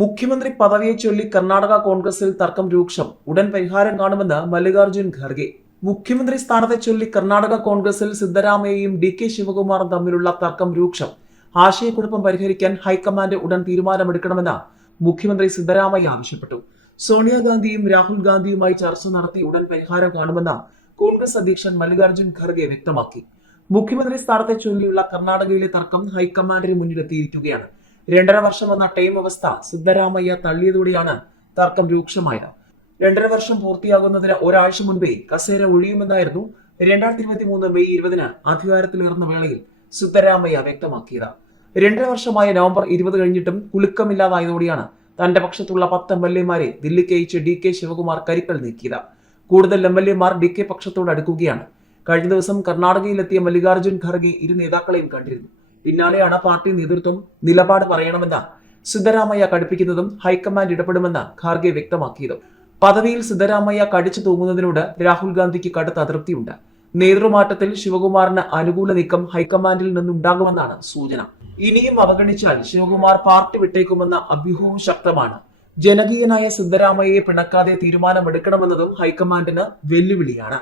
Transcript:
മുഖ്യമന്ത്രി പദവിയെ ചൊല്ലി കർണാടക കോൺഗ്രസിൽ തർക്കം രൂക്ഷം. ഉടൻ പരിഹാരം കാണുമെന്ന് മല്ലികാർജുൻ ഖർഗെ. മുഖ്യമന്ത്രി സ്ഥാനത്തെ ചൊല്ലി കർണാടക കോൺഗ്രസിൽ സിദ്ധരാമയ്യയും ഡി.കെ. ശിവകുമാറും തമ്മിലുള്ള തർക്കം രൂക്ഷം. ആശയക്കുഴപ്പം പരിഹരിക്കാൻ ഹൈക്കമാൻഡ് ഉടൻ തീരുമാനമെടുക്കണമെന്ന് മുഖ്യമന്ത്രി സിദ്ധരാമയ്യ ആവശ്യപ്പെട്ടു. സോണിയാഗാന്ധിയും രാഹുൽ ഗാന്ധിയുമായി ചർച്ച നടത്തി ഉടൻ പരിഹാരം കാണുമെന്ന് കോൺഗ്രസ് അധ്യക്ഷൻ മല്ലികാർജുൻ ഖർഗെ വ്യക്തമാക്കി. മുഖ്യമന്ത്രി സ്ഥാനത്തെ ചൊല്ലിയുള്ള കർണാടകയിലെ തർക്കം ഹൈക്കമാൻഡിന് മുന്നിലെത്തിയിരിക്കുകയാണ്. 2.5 വർഷം എന്ന ടൈം അവസ്ഥ സിദ്ധരാമയ്യ തള്ളിയതോടെയാണ് തർക്കം രൂക്ഷമായത്. 2.5 വർഷം പൂർത്തിയാകുന്നതിന് ഒരാഴ്ച മുൻപേ കസേര ഒഴിയുമെന്നായിരുന്നു 2023 മെയ് 20 അധികാരത്തിലേറുന്ന വേളയിൽ സിദ്ധരാമയ്യ വ്യക്തമാക്കിയത്. 2.5 വർഷമായ നവംബർ 20 കഴിഞ്ഞിട്ടും കുലുക്കമില്ലാതായതോടെയാണ് തന്റെ പക്ഷത്തുള്ള 10 MLA-മാരെ ദില്ലിക്ക് അയച്ച് ഡി.കെ. ശിവകുമാർ കരിക്കൽ നീക്കിയത്. കൂടുതൽ MLA-മാർ ഡി.കെ. പക്ഷത്തോട് അടുക്കുകയാണ്. കഴിഞ്ഞ ദിവസം കർണാടകയിലെത്തിയ മല്ലികാർജുൻ ഖർഗെ ഇരു നേതാക്കളെയും കണ്ടിരുന്നു. പിന്നാലെയാണ് പാർട്ടി നേതൃത്വം നിലപാട് പറയണമെന്ന് സിദ്ധരാമയ്യ കടുപ്പിക്കുന്നതും ഹൈക്കമാൻഡ് ഇടപെടുമെന്ന് ഖാർഗെ വ്യക്തമാക്കിയതും. പദവിയിൽ സിദ്ധരാമയ്യ കടിച്ചു തൂങ്ങുന്നതിനോട് രാഹുൽ ഗാന്ധിക്ക് കടുത്ത അതൃപ്തിയുണ്ട്. നേതൃമാറ്റത്തിൽ ശിവകുമാറിന് അനുകൂല നീക്കം ഹൈക്കമാൻഡിൽ നിന്നുണ്ടാകുമെന്നാണ് സൂചന. ഇനിയും അവഗണിച്ചാൽ ശിവകുമാർ പാർട്ടി വിട്ടേക്കുമെന്ന അഭ്യൂഹവും ശക്തമാണ്. ജനകീയനായ സിദ്ധരാമയ്യയെ പിണക്കാതെ തീരുമാനമെടുക്കണമെന്നതും ഹൈക്കമാൻഡിന് വെല്ലുവിളിയാണ്.